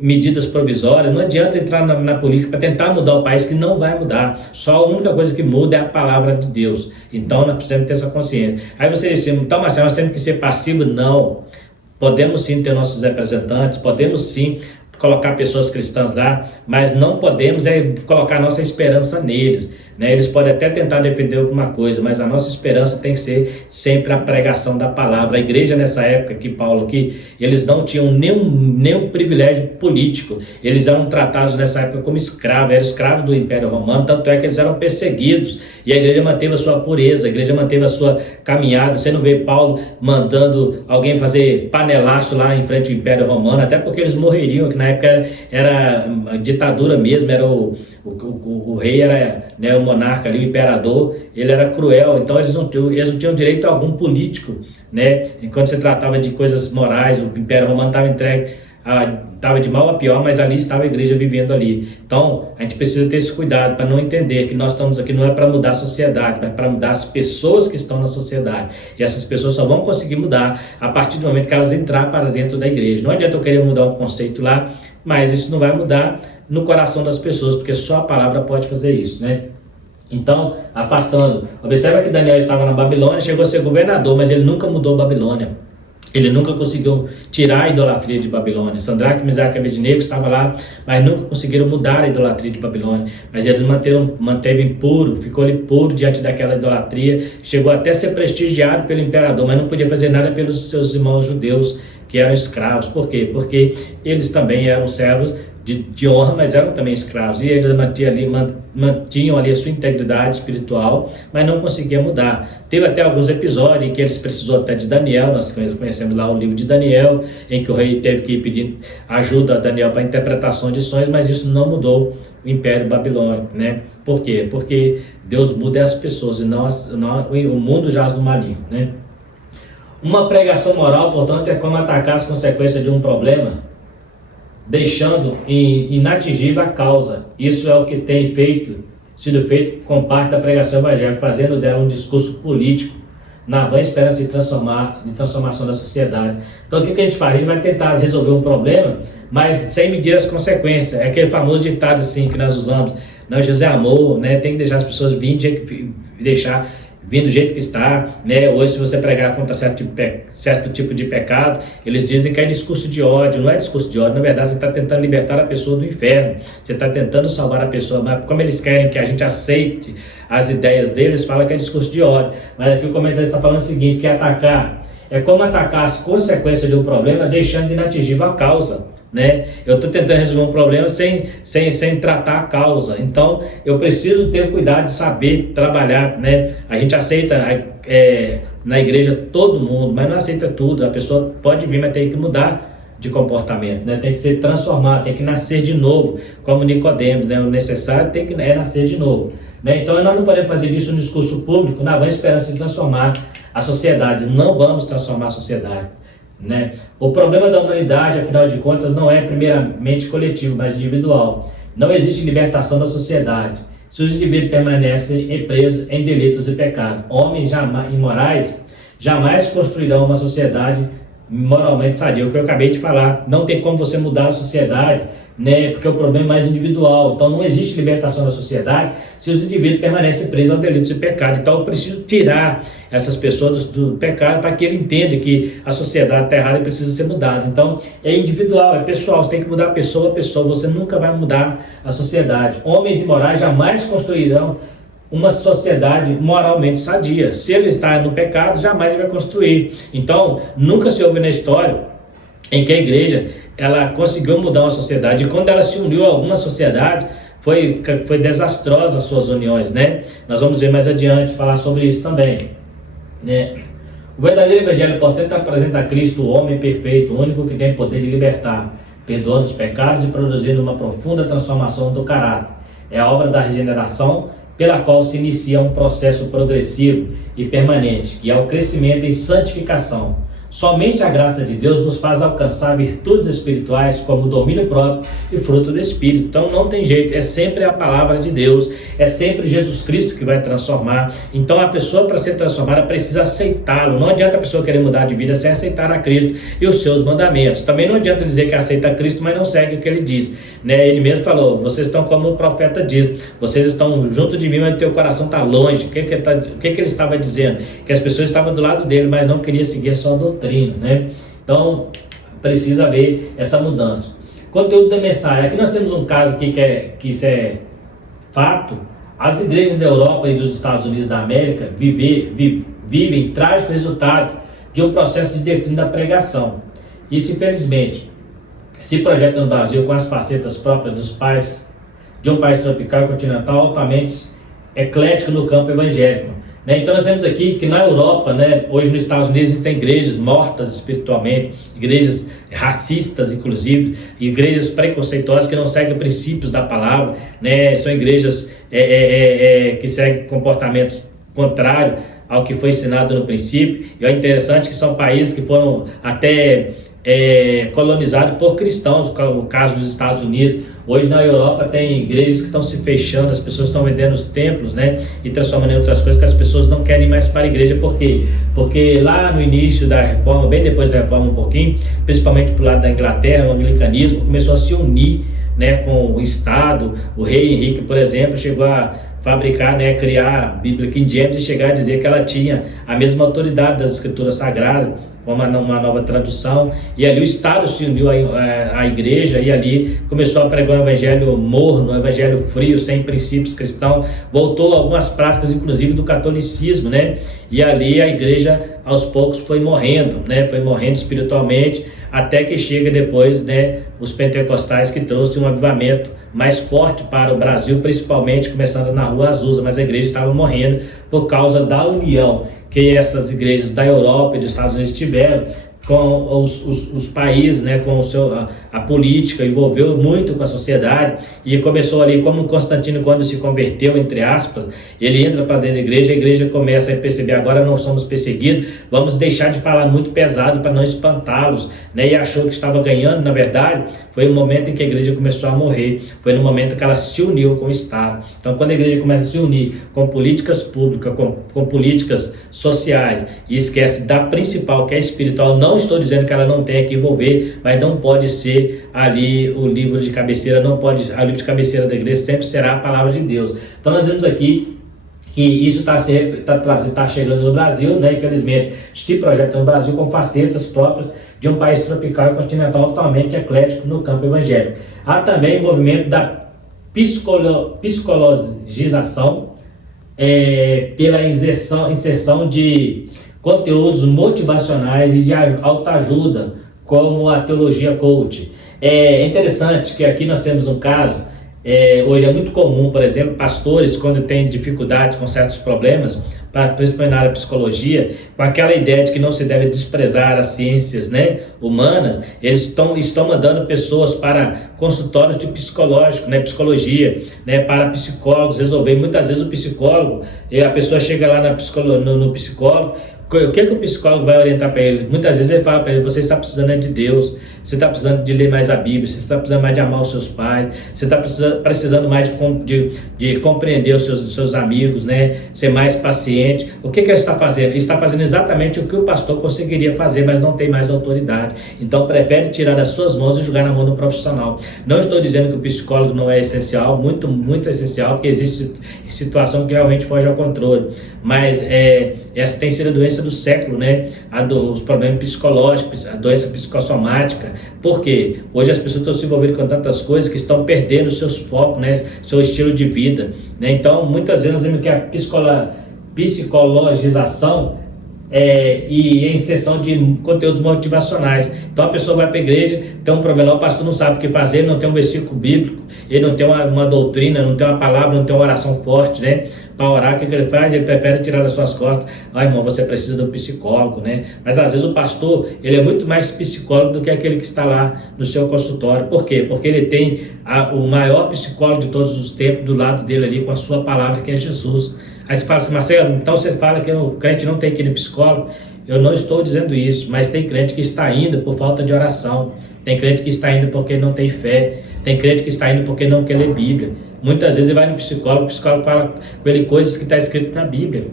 medidas provisórias, não adianta entrar na política para tentar mudar o país, que não vai mudar. Só a única coisa que muda é a palavra de Deus. Então nós precisamos ter essa consciência. Aí você diz, então Marcelo, nós temos que ser passivos? Não. Podemos sim ter nossos representantes, podemos sim colocar pessoas cristãs lá, mas não podemos colocar nossa esperança neles, né? Eles podem até tentar defender alguma coisa, mas a nossa esperança tem que ser sempre a pregação da palavra. A igreja nessa época que Paulo aqui, eles não tinham nenhum privilégio político, eles eram tratados nessa época como escravos, eram escravos do Império Romano, tanto é que eles eram perseguidos, e a igreja manteve a sua pureza, a igreja manteve a sua caminhada. Você não vê Paulo mandando alguém fazer panelaço lá em frente ao Império Romano, até porque eles morreriam, que na época era ditadura mesmo, era o rei era, né, o monarca ali, o imperador, ele era cruel, então eles não tinham direito a algum político, né? Enquanto se tratava de coisas morais, o Império Romano estava entregue, estava de mal a pior, mas ali estava a igreja vivendo ali. Então a gente precisa ter esse cuidado para não entender que nós estamos aqui não é para mudar a sociedade, mas para mudar as pessoas que estão na sociedade, e essas pessoas só vão conseguir mudar a partir do momento que elas entrar para dentro da igreja. Não adianta eu querer mudar um conceito lá, mas isso não vai mudar no coração das pessoas, porque só a palavra pode fazer isso, né? Então, afastando, observa que Daniel estava na Babilônia, chegou a ser governador, mas ele nunca mudou a Babilônia. Ele nunca conseguiu tirar a idolatria de Babilônia. Sadraque, Mesaque e Abednego estavam lá, mas nunca conseguiram mudar a idolatria de Babilônia. Mas eles manteve puro, ficou ali puro diante daquela idolatria. Chegou até a ser prestigiado pelo imperador, mas não podia fazer nada pelos seus irmãos judeus que eram escravos. Por quê? Porque eles também eram servos de honra, mas eram também escravos, e eles mantinham ali a sua integridade espiritual, mas não conseguiam mudar. Teve até alguns episódios em que eles precisou até de Daniel, nós conhecemos lá o livro de Daniel, em que o rei teve que pedir ajuda a Daniel para a interpretação de sonhos, mas isso não mudou o Império Babilônico, né? Por quê? Porque Deus muda as pessoas, e não o mundo jaz no maligno, né? Uma pregação moral, portanto, é como atacar as consequências de um problema, deixando inatingível a causa. Isso é o que tem sido feito com parte da pregação evangélica, fazendo dela um discurso político, na vã esperança de transformação da sociedade. Então o que a gente faz? A gente vai tentar resolver um problema, mas sem medir as consequências. É aquele famoso ditado assim que nós usamos: não, Jesus é amor, né? Tem que deixar as pessoas vir do jeito que está, né? Hoje, se você pregar contra certo tipo de pecado, eles dizem que é discurso de ódio. Não é discurso de ódio, na verdade você está tentando libertar a pessoa do inferno, você está tentando salvar a pessoa, mas como eles querem que a gente aceite as ideias deles, fala que é discurso de ódio. Mas aqui o comentário está falando o seguinte, que atacar é como atacar as consequências de um problema, deixando inatingível a causa, né? Eu estou tentando resolver um problema sem tratar a causa. Então eu preciso ter cuidado de saber trabalhar, né? A gente aceita na igreja todo mundo, mas não aceita tudo. A pessoa pode vir, mas tem que mudar de comportamento, né? Tem que ser transformado, tem que nascer de novo, como Nicodemos, né? O necessário é nascer de novo, né? Então nós não podemos fazer disso um discurso público na vã esperança de transformar a sociedade. Não vamos transformar a sociedade, né? O problema da humanidade, afinal de contas, não é primeiramente coletivo, mas individual. Não existe libertação da sociedade se os indivíduos permanecem presos em delitos e pecados. Homens imorais jamais construirão uma sociedade moralmente sadia. O que eu acabei de falar, não tem como você mudar a sociedade, né? Porque o problema é mais individual. Então não existe libertação da sociedade se os indivíduos permanecem presos ao delito de pecado. Então eu preciso tirar essas pessoas do pecado para que ele entenda que a sociedade está errada e precisa ser mudada. Então é individual, é pessoal, você tem que mudar a pessoa, você nunca vai mudar a sociedade. Homens imorais jamais construirão uma sociedade moralmente sadia. Se ele está no pecado, jamais ele vai construir. Então nunca se houve na história em que a igreja ela conseguiu mudar uma sociedade, e quando ela se uniu a alguma sociedade, foi desastrosa as suas uniões, né? Nós vamos ver mais adiante falar sobre isso também, né? O verdadeiro evangelho, portanto, apresenta a Cristo, o homem perfeito, o único que tem poder de libertar, perdoando os pecados e produzindo uma profunda transformação do caráter. É a obra da regeneração, pela qual se inicia um processo progressivo e permanente, que é o crescimento em santificação. Somente a graça de Deus nos faz alcançar virtudes espirituais como domínio próprio e fruto do Espírito. Então não tem jeito, é sempre a palavra de Deus, é sempre Jesus Cristo que vai transformar. Então a pessoa, para ser transformada, precisa aceitá-lo. Não adianta a pessoa querer mudar de vida sem aceitar a Cristo e os seus mandamentos. Também não adianta dizer que aceita Cristo, mas não segue o que ele diz, né? Ele mesmo falou: vocês estão como o profeta diz, vocês estão junto de mim, mas o teu coração está longe. O que ele estava dizendo? Que as pessoas estavam do lado dele, mas não queriam seguir a sua doutrina, né? Então precisa haver essa mudança. Conteúdo da mensagem. Aqui nós temos um caso aqui que isso é fato. As igrejas da Europa e dos Estados Unidos da América vivem trágico resultado de um processo de declínio da pregação. Isso, infelizmente, se projeta no Brasil com as facetas próprias dos pais de um país tropical e continental altamente eclético no campo evangélico. Então nós vemos aqui que na Europa, hoje nos Estados Unidos existem igrejas mortas espiritualmente, igrejas racistas inclusive, igrejas preconceituosas que não seguem princípios da palavra, são igrejas que seguem comportamentos contrários ao que foi ensinado no princípio. E é interessante que são países que foram até colonizados por cristãos, o caso dos Estados Unidos. Hoje na Europa tem igrejas que estão se fechando, as pessoas estão vendendo os templos, e transformando em outras coisas, que as pessoas não querem mais para a igreja. Por quê? Porque lá no início da reforma, bem depois da reforma um pouquinho, principalmente pro lado da Inglaterra, o anglicanismo começou a se unir, com o Estado. O rei Henrique, por exemplo, chegou a fabricar, criar a Bíblia King James e chegar a dizer que ela tinha a mesma autoridade das escrituras sagradas, com uma nova tradução. E ali o Estado se uniu à igreja e ali começou a pregar um evangelho morno, um evangelho frio, sem princípios cristãos. Voltou algumas práticas, inclusive do catolicismo, e ali a igreja aos poucos foi morrendo, foi morrendo espiritualmente, até que chega depois, os pentecostais, que trouxe um avivamento mais forte para o Brasil, principalmente começando na Rua Azusa. Mas a igreja estava morrendo por causa da união que essas igrejas da Europa e dos Estados Unidos tiveram com os países, com a política, envolveu muito com a sociedade. E começou ali, como Constantino, quando se converteu, entre aspas, ele entra para dentro da igreja, a igreja começa a perceber: agora não somos perseguidos, vamos deixar de falar muito pesado para não espantá-los, e achou que estava ganhando. Na verdade, foi o momento em que a igreja começou a morrer, foi no momento que ela se uniu com o Estado. Então, quando a igreja começa a se unir com políticas públicas, com políticas sociais, e esquece da principal, que é espiritual, não estou dizendo que ela não tenha que envolver, mas não pode ser ali o livro de cabeceira, não pode, o livro de cabeceira da igreja sempre será a palavra de Deus. Então nós vemos aqui que isso está chegando no Brasil, infelizmente se projeta no Brasil com facetas próprias de um país tropical e continental altamente eclético no campo evangélico. Há também o movimento da psicologização, pela inserção de conteúdos motivacionais e de autoajuda, como a teologia coach. É interessante que aqui nós temos um caso, hoje é muito comum, por exemplo, pastores, quando têm dificuldade com certos problemas, principalmente na área de psicologia, com aquela ideia de que não se deve desprezar as ciências humanas, eles estão mandando pessoas para consultórios de psicologia, para psicólogos resolver. Muitas vezes o psicólogo, a pessoa chega lá no psicólogo, o que o psicólogo vai orientar para ele? Muitas vezes ele fala para ele: você está precisando de Deus, você está precisando de ler mais a Bíblia, você está precisando mais de amar os seus pais, você está precisando mais de compreender os seus amigos, ser mais paciente. O que ele está fazendo? Ele está fazendo exatamente o que o pastor conseguiria fazer, mas não tem mais autoridade. Então prefere tirar das suas mãos e jogar na mão do profissional. Não estou dizendo que o psicólogo não é essencial, muito, muito essencial, porque existe situação que realmente foge ao controle. Mas essa tem sido a doença do século, os problemas psicológicos, a doença psicossomática. Por quê? Hoje as pessoas estão se envolvendo com tantas coisas que estão perdendo seus focos, seu estilo de vida. Então, muitas vezes nós vemos que a psicologização e a inserção de conteúdos motivacionais. Então a pessoa vai para a igreja, tem um problema, o pastor não sabe o que fazer, ele não tem um versículo bíblico, ele não tem uma doutrina, não tem uma palavra, não tem uma oração forte, para orar. O que ele faz? Ele prefere tirar das suas costas: irmão, você precisa de um psicólogo, Mas às vezes o pastor, ele é muito mais psicólogo do que aquele que está lá no seu consultório. Por quê? Porque ele tem o maior psicólogo de todos os tempos do lado dele ali, com a sua palavra, que é Jesus. Aí você fala assim: Marcelo, então você fala que o crente não tem que ir no psicólogo? Eu não estou dizendo isso, mas tem crente que está indo por falta de oração, tem crente que está indo porque não tem fé, tem crente que está indo porque não quer ler Bíblia. Muitas vezes ele vai no psicólogo, o psicólogo fala com ele coisas que está escrito na Bíblia,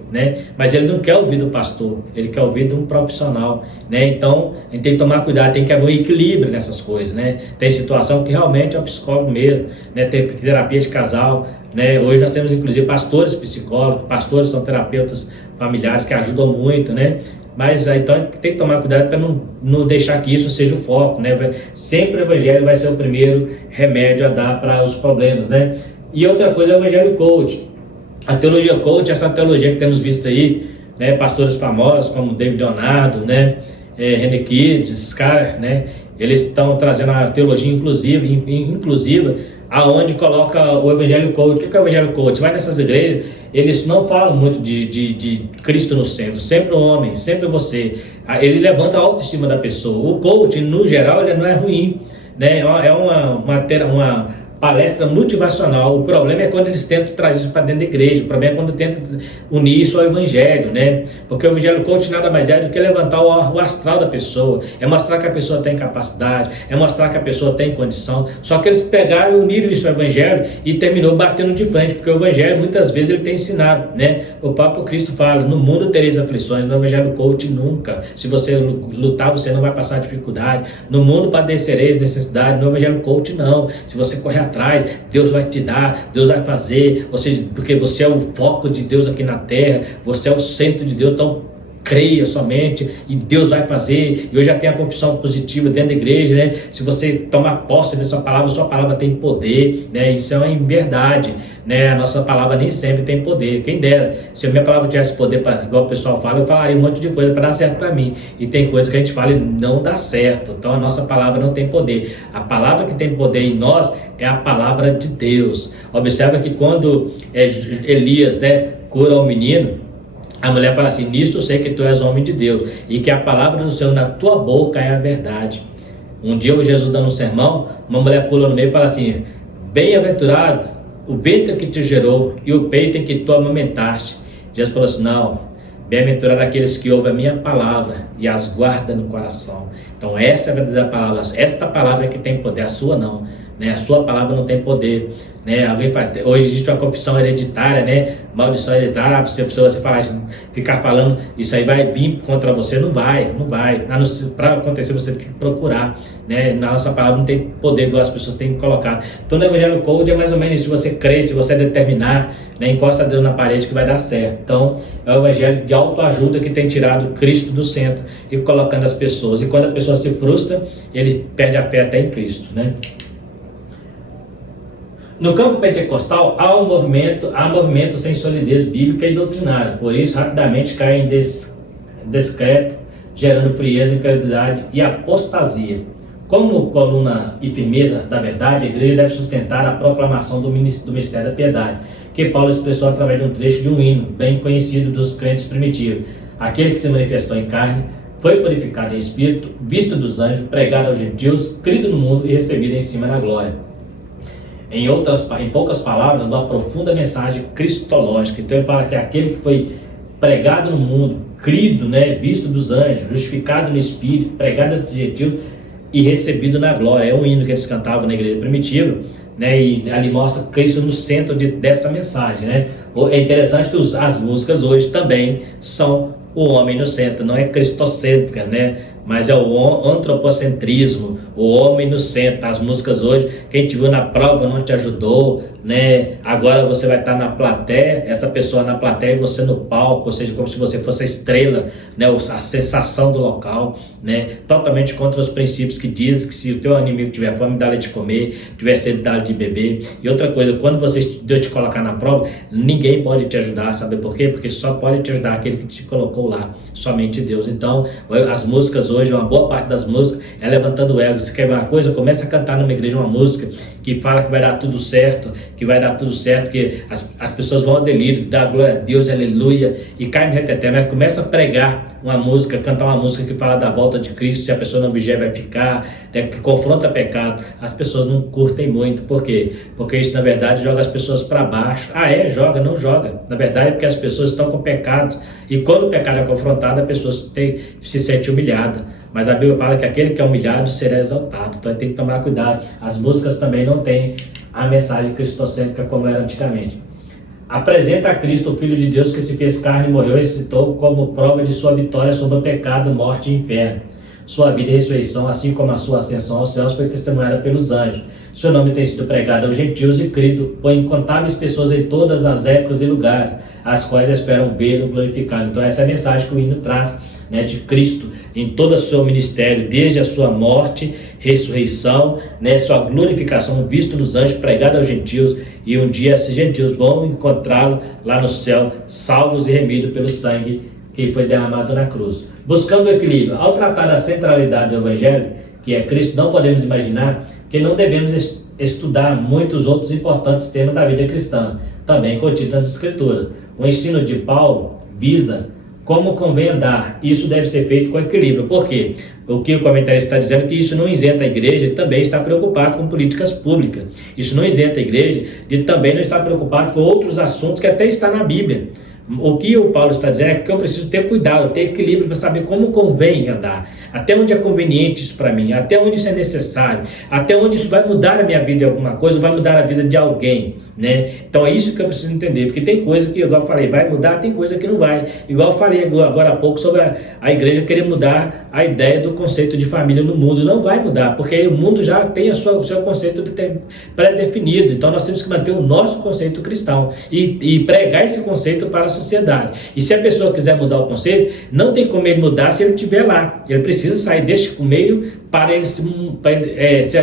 Mas ele não quer ouvir do pastor, ele quer ouvir de um profissional, Então a gente tem que tomar cuidado, tem que haver um equilíbrio nessas coisas, Tem situação que realmente é o psicólogo mesmo, Tem terapia de casal, Hoje nós temos inclusive pastores psicólogos, pastores são terapeutas familiares que ajudam muito, Mas então tem que tomar cuidado para não deixar que isso seja o foco, né? Sempre o evangelho vai ser o primeiro remédio a dar para os problemas, né? E outra coisa é o evangelho coach. A teologia coach, essa teologia que temos visto aí, né? Pastores famosos como David Leonardo, né? René Kids, esses caras, né? Eles estão trazendo a teologia inclusiva, aonde coloca o evangelho coach. O que é o evangelho coach? Você vai nessas igrejas, eles não falam muito de Cristo no centro, sempre o homem, sempre você. Ele levanta a autoestima da pessoa. O coach, no geral, ele não é ruim, né? É uma palestra motivacional. O problema é quando eles tentam trazer isso para dentro da igreja. O problema é quando tentam unir isso ao evangelho, né? Porque o evangelho coach nada mais é do que levantar o astral da pessoa, é mostrar que a pessoa tem capacidade, é mostrar que a pessoa tem condição. Só que eles pegaram e uniram isso ao evangelho e terminou batendo de frente, porque o evangelho muitas vezes ele tem ensinado, né? O próprio Cristo fala: no mundo tereis aflições, no evangelho coach nunca. Se você lutar, você não vai passar dificuldade. No mundo padecereis necessidade, no evangelho coach não. Se você correr atrás, Deus vai te dar, Deus vai fazer, porque você é o foco de Deus aqui na terra, você é o centro de Deus, então creia somente e Deus vai fazer. E hoje já tem a confissão positiva dentro da igreja, né? Se você tomar posse da sua palavra tem poder, né? Isso é uma verdade, né? A nossa palavra nem sempre tem poder, quem dera. Se a minha palavra tivesse poder, igual o pessoal fala, eu falaria um monte de coisa para dar certo para mim, e tem coisas que a gente fala e não dá certo. Então a nossa palavra não tem poder. A palavra que tem poder em nós é a palavra de Deus. Observa que quando Elias, né, cura o menino, a mulher fala assim: nisso eu sei que tu és homem de Deus, e que a palavra do Senhor na tua boca é a verdade. Um dia o Jesus dando um sermão, uma mulher pula no meio e fala assim: bem-aventurado o ventre que te gerou e o peito em que tu amamentaste. Jesus falou assim: não, bem-aventurado aqueles que ouvem a minha palavra e as guardam no coração. Então essa é a verdadeira palavra, esta palavra é que tem poder, a sua não, né? A sua palavra não tem poder, né? Hoje existe uma confissão hereditária, né? Maldição hereditária. Se você falar isso, ficar falando isso aí vai vir contra você, não vai. Para acontecer você tem que procurar, né? Na nossa palavra não tem poder igual as pessoas têm que colocar. Então no evangelho coach é mais ou menos isso: se você crer, se você determinar, né? Encosta Deus na parede que vai dar certo. Então é o evangelho de autoajuda que tem tirado Cristo do centro e colocando as pessoas. E quando a pessoa se frustra, ele perde a fé até em Cristo, né? No campo pentecostal há movimento sem solidez bíblica e doutrinária, por isso rapidamente cai em descrédito, gerando frieza, incredulidade e apostasia. Como coluna e firmeza da verdade, a igreja deve sustentar a proclamação do mistério da piedade, que Paulo expressou através de um trecho de um hino bem conhecido dos crentes primitivos: aquele que se manifestou em carne, foi purificado em espírito, visto dos anjos, pregado aos gentios, crido no mundo e recebido em cima na glória. Em poucas palavras, uma profunda mensagem cristológica. Então ele fala que é aquele que foi pregado no mundo, crido, né, visto dos anjos, justificado no espírito, pregado aos gentios e recebido na glória. É um hino que eles cantavam na igreja primitiva, né, e ali mostra Cristo no centro dessa mensagem, né? É interessante que as músicas hoje também são o homem no centro, não é cristocêntrica, né? Mas é o antropocentrismo, o homem no centro. As músicas hoje, quem te viu na prova não te ajudou, né? Agora você vai estar na plateia, essa pessoa na plateia e você no palco, ou seja, como se você fosse a estrela, né? A sensação do local, né? Totalmente contra os princípios que diz que se o teu inimigo tiver fome, dá-lhe de comer, tiver sede, dá-lhe de beber. E outra coisa, quando Deus te colocar na prova, ninguém pode te ajudar, sabe por quê? Porque só pode te ajudar aquele que te colocou lá, somente Deus. Então, as músicas hoje, uma boa parte das músicas é levantando o ego. Você quer ver uma coisa? Começa a cantar numa igreja uma música que fala que vai dar tudo certo, que as pessoas vão ao delírio, dá glória a Deus, aleluia, e cai no reteté. Mas começa a pregar uma música, cantar uma música que fala da volta de Cristo, se a pessoa não vigiar vai ficar, né, que confronta pecado. As pessoas não curtem muito. Por quê? Porque isso na verdade joga as pessoas para baixo. Joga, não joga. Na verdade é porque as pessoas estão com pecados, e quando o pecado é confrontado, a pessoa se sente humilhada. Mas a Bíblia fala que aquele que é humilhado será exaltado. Então tem que tomar cuidado. As músicas também não têm a mensagem cristocêntrica como era antigamente. Apresenta a Cristo, o Filho de Deus, que se fez carne e morreu e ressuscitou como prova de sua vitória sobre o pecado, morte e inferno. Sua vida e ressurreição, assim como a sua ascensão aos céus, foi testemunhada pelos anjos. Seu nome tem sido pregado aos gentios e crido por incontáveis pessoas em todas as épocas e lugares, as quais esperam vê-lo glorificado. Então essa é a mensagem que o hino traz né, de Cristo em todo o seu ministério, desde a sua morte, ressurreição, né, sua glorificação, visto nos anjos, pregado aos gentios, e um dia esses gentios vão encontrá-lo lá no céu, salvos e remidos pelo sangue que foi derramado na cruz. Buscando o equilíbrio, ao tratar da centralidade do Evangelho, que é Cristo, não podemos imaginar que não devemos estudar muitos outros importantes temas da vida cristã, também contidos nas Escrituras. O ensino de Paulo visa como convém andar. Isso deve ser feito com equilíbrio. Por quê? O que o comentarista está dizendo é que isso não isenta a igreja de também estar preocupado com políticas públicas. Isso não isenta a igreja de também não estar preocupado com outros assuntos que até está na Bíblia. O que o Paulo está dizendo é que eu preciso ter cuidado, ter equilíbrio para saber como convém andar, até onde é conveniente isso para mim, até onde isso é necessário, até onde isso vai mudar a minha vida em alguma coisa, vai mudar a vida de alguém, né? Então é isso que eu preciso entender, porque tem coisa que, igual eu falei, vai mudar, tem coisa que não vai. Igual eu falei agora há pouco sobre a igreja querer mudar a ideia do conceito de família no mundo. Não vai mudar, porque o mundo já tem o seu conceito pré-definido. Então nós temos que manter o nosso conceito cristão e pregar esse conceito para a sociedade. E se a pessoa quiser mudar o conceito, não tem como ele mudar se ele estiver lá. Ele precisa sair deste meio para ele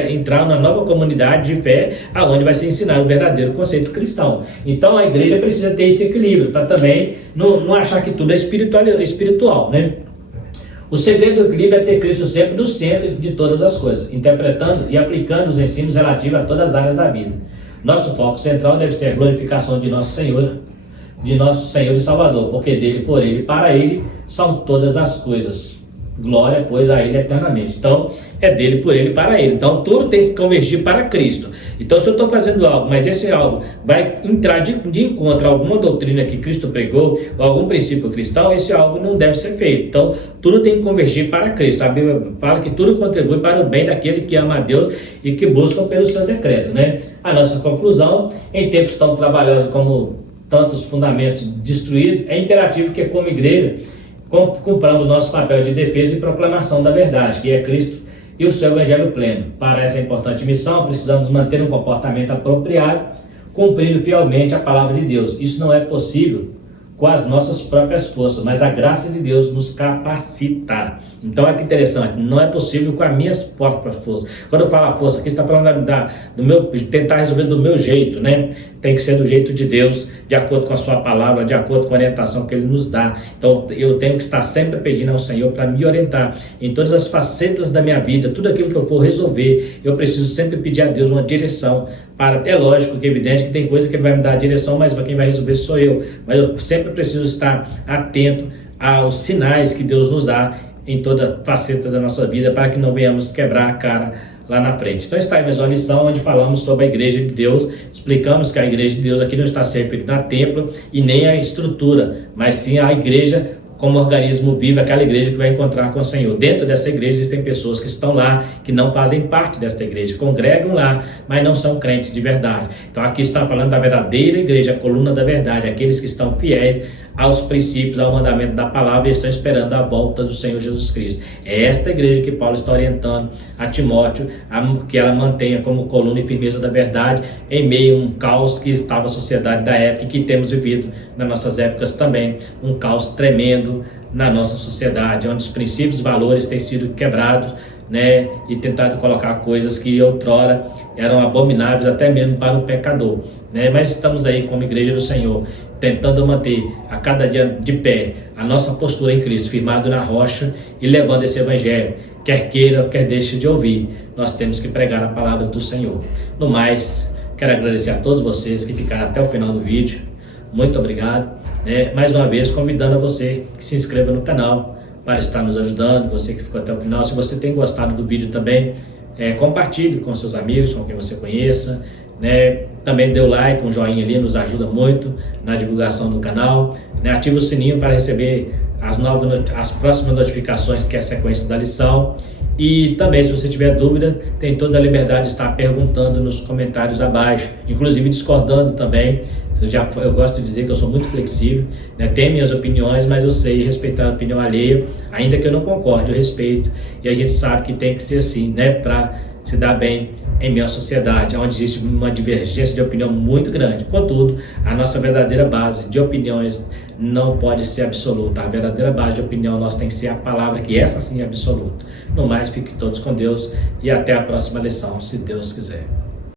entrar na nova comunidade de fé, aonde vai ser ensinado o verdadeiro conceito cristão. Então a igreja precisa ter esse equilíbrio, para também não achar que tudo é espiritual, né? O segredo do equilíbrio é ter Cristo sempre no centro de todas as coisas, interpretando e aplicando os ensinos relativos a todas as áreas da vida. Nosso foco central deve ser a glorificação de nosso Senhor e Salvador, porque dele, por ele e para ele são todas as coisas. Glória, pois, a ele eternamente. Então, é dele, por ele e para ele. Então, tudo tem que convergir para Cristo. Então, se eu estou fazendo algo, mas esse algo vai entrar de encontro a alguma doutrina que Cristo pregou, ou algum princípio cristão, esse algo não deve ser feito. Então, tudo tem que convergir para Cristo. A Bíblia fala que tudo contribui para o bem daquele que ama a Deus e que busca pelo seu decreto, né? A nossa conclusão, em tempos tão trabalhosos como tantos fundamentos destruídos, é imperativo que, como igreja, cumprando o nosso papel de defesa e proclamação da verdade, que é Cristo e o seu Evangelho pleno. Para essa importante missão, precisamos manter um comportamento apropriado, cumprindo fielmente a palavra de Deus. Isso não é possível com as nossas próprias forças, mas a graça de Deus nos capacita. Então, olha que interessante, não é possível com as minhas próprias forças. Quando eu falo força aqui, está falando de tentar resolver do meu jeito, né? Tem que ser do jeito de Deus, de acordo com a sua palavra, de acordo com a orientação que Ele nos dá. Então, eu tenho que estar sempre pedindo ao Senhor para me orientar em todas as facetas da minha vida, tudo aquilo que eu for resolver, eu preciso sempre pedir a Deus uma direção. É lógico que é evidente que tem coisa que Ele vai me dar a direção, mas quem vai resolver sou eu. Mas eu sempre preciso estar atento aos sinais que Deus nos dá em toda faceta da nossa vida, para que não venhamos quebrar a cara lá na frente. Então está aí mais uma lição onde falamos sobre a igreja de Deus, explicamos que a igreja de Deus aqui não está sempre na templo e nem a estrutura, mas sim a igreja como organismo vivo, aquela igreja que vai encontrar com o Senhor. Dentro dessa igreja existem pessoas que estão lá, que não fazem parte desta igreja, congregam lá, mas não são crentes de verdade. Então aqui está falando da verdadeira igreja, a coluna da verdade, aqueles que estão fiéis aos princípios, ao mandamento da palavra e estão esperando a volta do Senhor Jesus Cristo. É esta igreja que Paulo está orientando a Timóteo, que ela mantenha como coluna e firmeza da verdade em meio a um caos que estava a sociedade da época e que temos vivido nas nossas épocas também, um caos tremendo na nossa sociedade, onde os princípios e valores têm sido quebrados, né, e tentado colocar coisas que outrora eram abomináveis até mesmo para o pecador, né? Mas estamos aí como igreja do Senhor, tentando manter a cada dia de pé a nossa postura em Cristo, firmado na rocha e levando esse evangelho, quer queira, quer deixe de ouvir, nós temos que pregar a palavra do Senhor. No mais, quero agradecer a todos vocês que ficaram até o final do vídeo, muito obrigado, né? Mais uma vez convidando a você que se inscreva no canal para estar nos ajudando, você que ficou até o final. Se você tem gostado do vídeo também, compartilhe com seus amigos, com quem você conheça, né? Também dê o like, um joinha ali, nos ajuda muito na divulgação do canal, né? Ative o sininho para receber as próximas notificações, que é a sequência da lição. E também, se você tiver dúvida, tem toda a liberdade de estar perguntando nos comentários abaixo, inclusive discordando também. Eu gosto de dizer que eu sou muito flexível, né? Tenho minhas opiniões, mas eu sei respeitar a opinião alheia, ainda que eu não concorde, eu respeito. E a gente sabe que tem que ser assim, né? Para se dar bem em meio à sociedade, onde existe uma divergência de opinião muito grande. Contudo, a nossa verdadeira base de opiniões não pode ser absoluta. A verdadeira base de opinião nossa tem que ser a palavra, que essa sim é absoluta. No mais, fiquem todos com Deus e até a próxima lição, se Deus quiser.